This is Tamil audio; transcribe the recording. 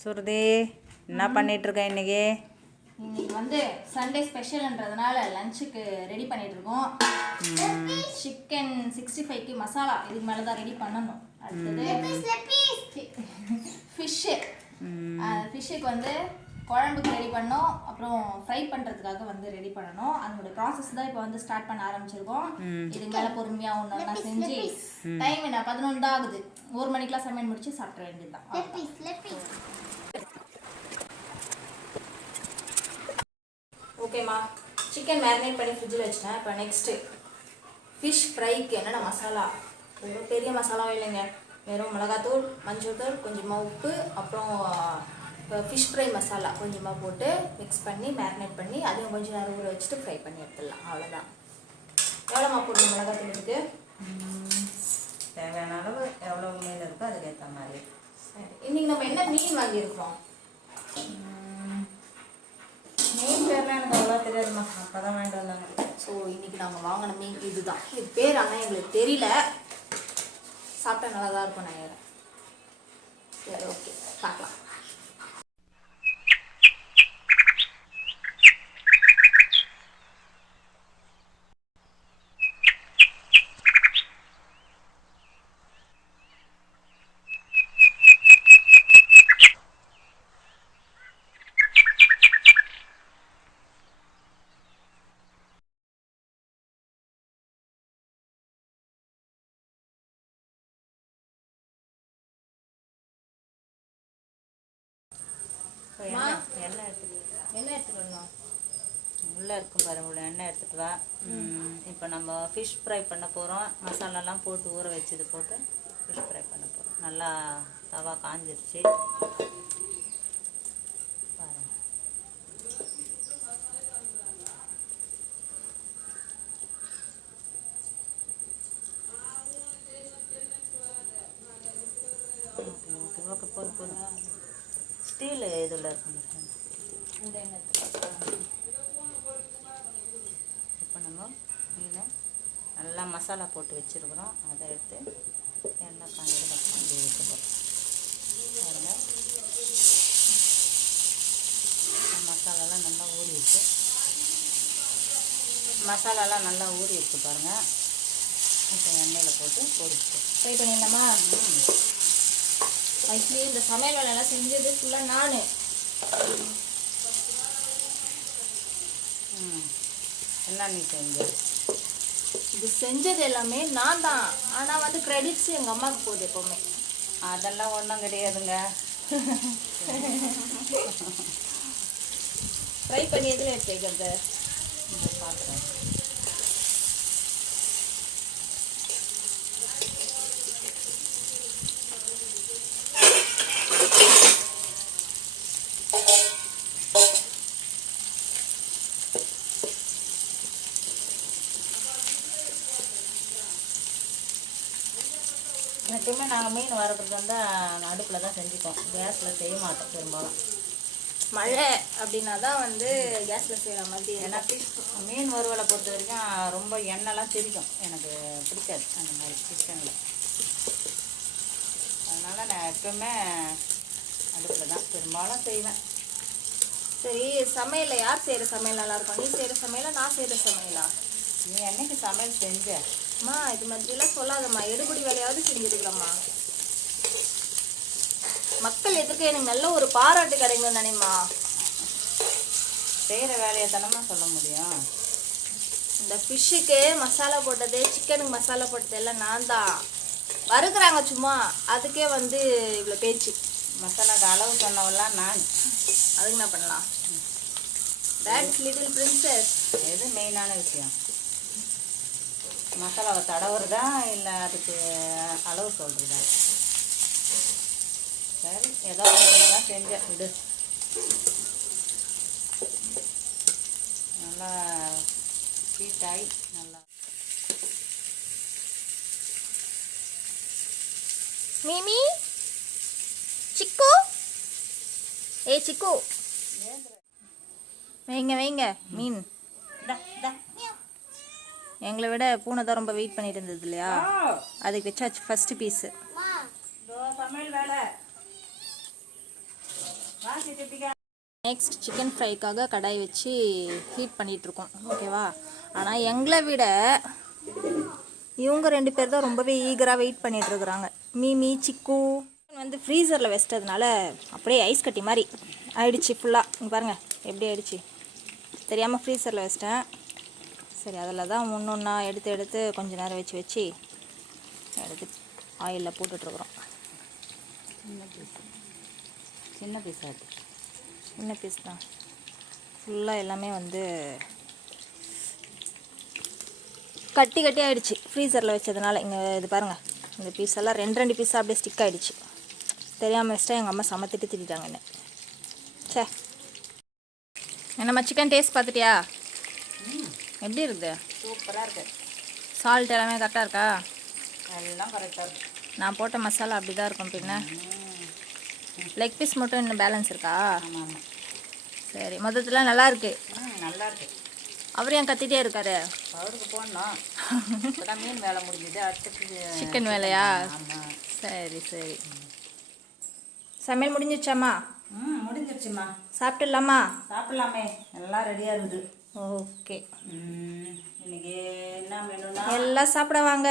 சுருதி என்ன பண்ணிட்டு இருக்க இன்னைக்கு? இன்னைக்கு வந்து சண்டே ஸ்பெஷல்ன்றதுனால லஞ்சுக்கு ரெடி பண்ணிட்டு இருக்கோம். சிக்கன் 65க்கு மசாலா இதுக்கு மேலே தான் ரெடி பண்ணணும். அடுத்தது ஃபிஷ்ஷுக்கு வந்து குழம்புக்கு ரெடி பண்ணோம். அப்புறம் ஃப்ரை பண்ணுறதுக்காக வந்து ரெடி பண்ணணும். அதோட ப்ராசஸ் தான் இப்போ வந்து ஸ்டார்ட் பண்ண ஆரம்பிச்சிருக்கோம். இதுக்கு மேலே பொறுமையாக ஒன்று ஒன்றா செஞ்சு டைம் என்ன 11 தான் ஆகுது. 1 மணிக்கெலாம் சமையல் முடிச்சு சாப்பிட வேண்டியது தான். ஓகேம்மா, சிக்கன் மேரினேட் பண்ணி ஃப்ரிட்ஜில் வச்சிட்டேன். இப்போ நெக்ஸ்ட்டு ஃபிஷ் ஃப்ரைக்கு என்னென்ன மசாலா, ஒரு பெரிய மசாலாவும் இல்லைங்க, வெறும் மிளகாத்தூள், மஞ்சள் தூள், கொஞ்சமாக உப்பு, அப்புறம் இப்போ ஃபிஷ் ஃப்ரை மசாலா கொஞ்சமாக போட்டு மிக்ஸ் பண்ணி மேரினேட் பண்ணி அதையும் கொஞ்சம் நேரம் ஊற வச்சுட்டு ஃப்ரை பண்ணி எடுத்துடலாம். அவ்வளோதான். எவ்வளோமா போடணும் மிளகாத்தூள்? இருக்குது தேவையான அளவு எவ்வளோ மீன் இருக்கோ அதுக்கேற்ற மாதிரி. சரி, இன்றைக்கி நம்ம என்ன மீன் வாங்கியிருக்கோம்? மீன் பேர்லாம் எனக்கு அவ்வளோ தெரியாதுமா, அப்போ தான் வாங்கிட்டு வந்தாங்க. ஸோ இன்றைக்கி நாங்கள் வாங்கின மீன் இதுதான். இது பேர் ஆனால் எங்களுக்கு தெரியல. சாப்பிட்டா நல்லா தான் இருக்கும் நினைக்கிறேன். சரி, ஓகே, பார்க்கலாம். எண்ணெய் எடுத்துகிட்டு வரணும். உள்ளே இருக்கும் பாரு, உள்ள எண்ணெய் எடுத்துகிட்டு வா. இப்போ நம்ம ஃபிஷ் ஃப்ரை பண்ண போகிறோம். மசாலாலாம் போட்டு ஊற வச்சது போட்டு ஃபிஷ் ஃப்ரை பண்ண போகிறோம். நல்லா தவா காஞ்சிருச்சு. ஸ்டீல் இதில் இருக்கும். இப்போ நம்ம மீனை நல்லா மசாலா போட்டு வச்சுருக்குறோம். அதை எடுத்து எண்ணெய் காஞ்சதுக்கப்புறம் அப்படி ஊற்ற போகிறோம். பாருங்கள், மசாலாலாம் நல்லா ஊறிடுச்சு. மசாலாலாம் நல்லா ஊறிடுச்சு பாருங்கள். இப்போ எண்ணெயில் போட்டு பொரிச்சு ஃப்ரை பண்ணிடலாமா? ஆக்சுவலி இந்த சமையல் வேலையெல்லாம் செஞ்சது ஃபுல்லாக நான். என்ன நீ செஞ்ச? இது செஞ்சது எல்லாமே நான் தான். ஆனால் வந்து கிரெடிட்ஸ் எங்கள் அம்மாவுக்கு போகுது எப்போவுமே. அதெல்லாம் ஒன்றும் கிடையாதுங்க. ஃப்ரை பண்ணி எதில் எடுத்து வைக்கிறது? பார்க்குறேன். எப்பவுமே நாங்கள் மீன் வறுக்கிறது வந்தால் அடுப்பில் தான் செஞ்சுப்போம். கேஸில் செய்ய மாட்டோம் பெரும்பாலும். மழை அப்படின்னா தான் வந்து கேஸில் செய்கிற மாதிரி. ஏன்னா மீன் வறுவலை பொறுத்த வரைக்கும் ரொம்ப எண்ணெய்லாம் தெரிக்கும். எனக்கு பிடிக்காது அந்த மாதிரி கிச்சனில். அதனால் நான் எப்பவுமே அடுப்பில் தான் பெரும்பாலும் செய்வேன். சரி, சமையலில் யார் செய்கிற சமையல் நல்லாயிருக்கும்? நீ செய்கிற சமையலா நான் செய்கிற சமையலா? நீ என்னைக்கு சமையல் செஞ்ச? அம்மா, இது மாதிரிலாம் சொல்லாதம்மா. எடுபடி வேலையாவது செஞ்சுருக்கலாம்மா. மக்கள் எதுக்கு எனக்கு நல்ல ஒரு பாராட்டு கிடைக்கும் நினைமா. செய்கிற வேலையை தானம்மா சொல்ல முடியும். இந்த ஃபிஷ்ஷுக்கு மசாலா போட்டது, சிக்கனுக்கு மசாலா போட்டது எல்லாம் நான் தான். வறுக்கிறாங்க சும்மா, அதுக்கே வந்து இவ்வளோ பேச்சு. மசாலாக்கு அளவு சொன்னவெல்லாம் நான். அதுக்கு என்ன பண்ணலாம்? That's little princess. எது மெயினான விஷயம்? மசாலாவை தடவுறதா இல்லை அதுக்கு அளவு சொல்கிறதா? சரி, ஏதோ தான் செஞ்சேன் விடு. நல்லா ஹீட் ஆகி நல்லா. மீமி, சிக்கு, ஏய் சிக்கு, வைங்க வைங்க மீன். எங்களை விட பூனை தான் ரொம்ப வெயிட் பண்ணிட்டு இருந்தது இல்லையா, அதுக்கு வச்சாச்சு ஃபர்ஸ்ட் பீஸு. சமையல் வேலை நெக்ஸ்ட் சிக்கன் ஃப்ரைக்காக கடாய் வச்சு ஹீட் பண்ணிகிட்ருக்கோம், ஓகேவா? ஆனால் எங்களை விட இவங்க 2 பேர் தான் ரொம்பவே ஈகராக வெயிட் பண்ணிகிட்ருக்குறாங்க. மீமி சிக்கு வந்து ஃப்ரீசரில் வச்சிட்டதுனால அப்படியே ஐஸ் கட்டி மாதிரி ஆயிடுச்சு ஃபுல்லாக. இங்கே பாருங்கள் எப்படி ஆயிடுச்சு, தெரியாமல் ஃப்ரீசரில் வச்சிட்டேன். சரி, அதில் தான் ஒன்றா எடுத்து கொஞ்சம் நேரம் வச்சு எடுத்து ஆயிலில் போட்டுட்ருக்குறோம். சின்ன பீஸாக சின்ன பீஸ் தான், ஃபுல்லாக எல்லாமே வந்து கட்டி ஆகிடுச்சு ஃப்ரீசரில் வச்சதுனால. இங்கே இது பாருங்கள், இந்த பீஸ் எல்லாம் 2 பீஸாக அப்படியே ஸ்டிக் ஆகிடுச்சு. தெரியாமல் வச்சிட்டா எங்கள் அம்மா திட்டிட்டாங்க என்ன. சே, என்னம்மா சிக்கன் டேஸ்ட் பார்த்துட்டியா? எப்படி இருக்குது? சூப்பராக இருக்குது. சால்ட் எல்லாமே கரெக்டாக இருக்கா? எல்லாம் கரெக்டாக இருக்குது. நான் போட்ட மசாலா அப்படி தான் இருக்கும். பின்ன லெக் பீஸ் மட்டும் இன்னும் பேலன்ஸ் இருக்கா? ஆமாம் ஆமாம். சரி, மொத்தத்தில் நல்லா இருக்கு. நல்லா இருக்கு. அவர் ஏன் கத்திட்டே இருக்காரு? அவருக்கு போடணும். இப்போதான் மீன் வேலை முடிஞ்சுது, அடுத்து சிக்கன் வேலையா? ஆமாம். சரி. சமையல் முடிஞ்சிடுச்சாம்மா? முடிஞ்சிருச்சுமா. சாப்பிட்டுடலாமா? சாப்பிடலாமே, எல்லாம் ரெடியாக இருக்குது. ஓகே, இன்னைக்கு என்ன மெனுனா எல்லாம் சாப்பிட வாங்க.